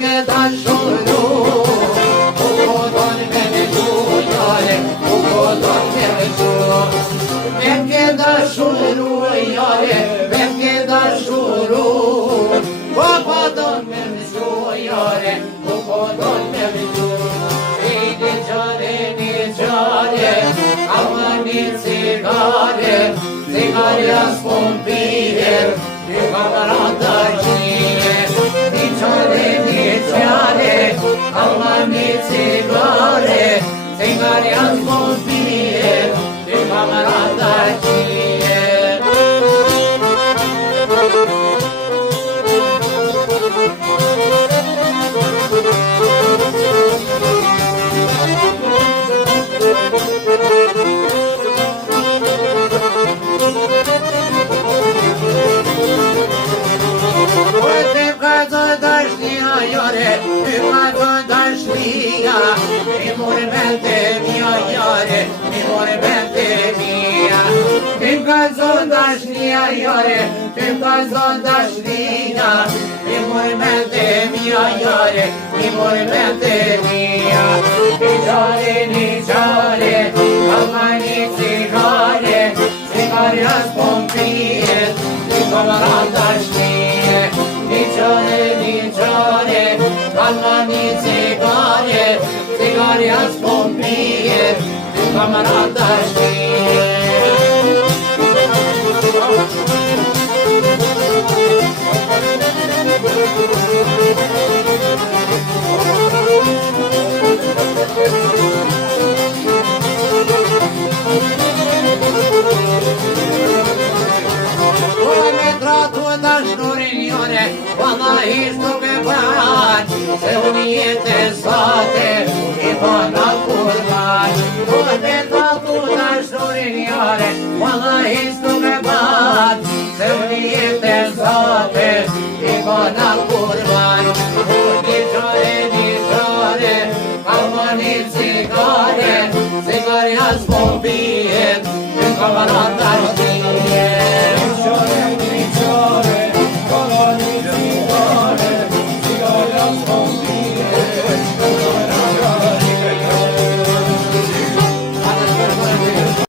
ke dashuru, u kodon me në gjujare, u kodon me në gjujare. Me ke dashuru, jare, me ke dashuru, u kodon me në gjujare, u kodon me në gjujare. Një gjare, ama një cigare, cigarja s'pon pije, një kamarata gjije. Një gjare, ama një cigare, cigarja s'pon pije, një kamarata gjije. Mi mormente mia iare, mi mormente mia. Tim calzon dashnia iare, tim calzon dashnia. Mi mormente mia iare, mi mormente mia. Ni giare, amani cigare, cigarias pompie, ni camarada dashnie. Ni giare, amani cigare, cigarias pompie, ni camarada dashnie. Vallahi s'duke ban, se unë jetë sate, I bana kurban. Me tratu dashurin jare, vallahi s'duke ban, se unë jetë sate, I bana kurban. Një gjare, ama një cigare, cigarja s'pon pije.